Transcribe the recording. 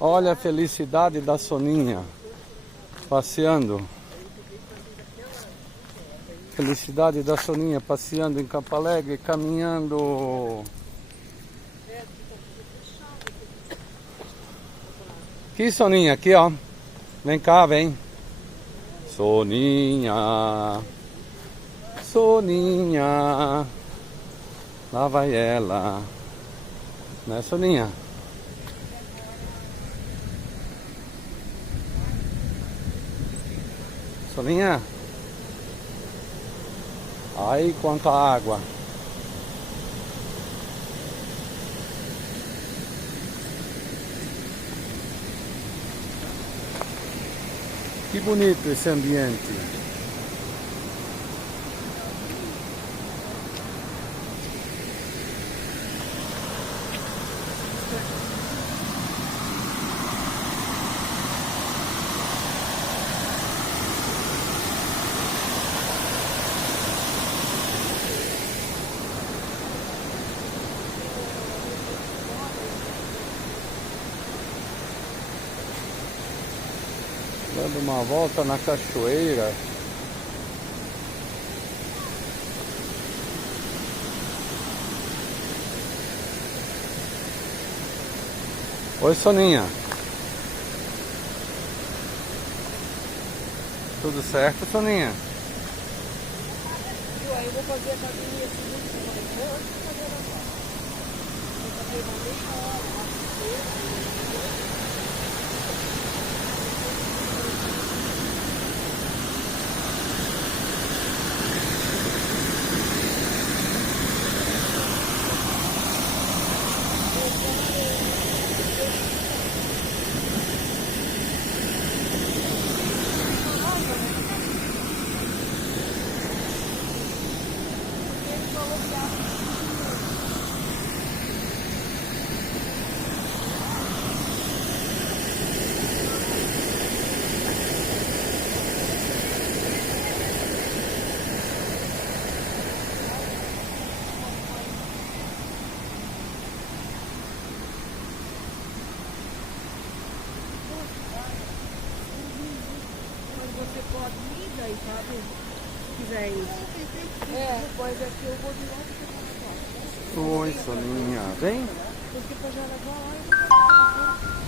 Olha a felicidade da Soninha passeando. Felicidade da Soninha passeando em Campo Alegre, caminhando. Aqui, Soninha, aqui, ó. Vem cá, vem. Soninha. Soninha. Lá vai ela. Né, Soninha? Soninha? Ai, quanta água. Que bonito esse ambiente. Dando uma volta na cachoeira. Oi, Soninha. Tudo certo, Soninha? Aí eu vou fazer a academia seguinte, eu vou fazer agora. Vou fazer uma meia hora, você pode ir daí, sabe? Se quiser ir. Depois aqui eu vou de novo. Oi, Soninha. Vem. Porque pra Jaraguá, olha.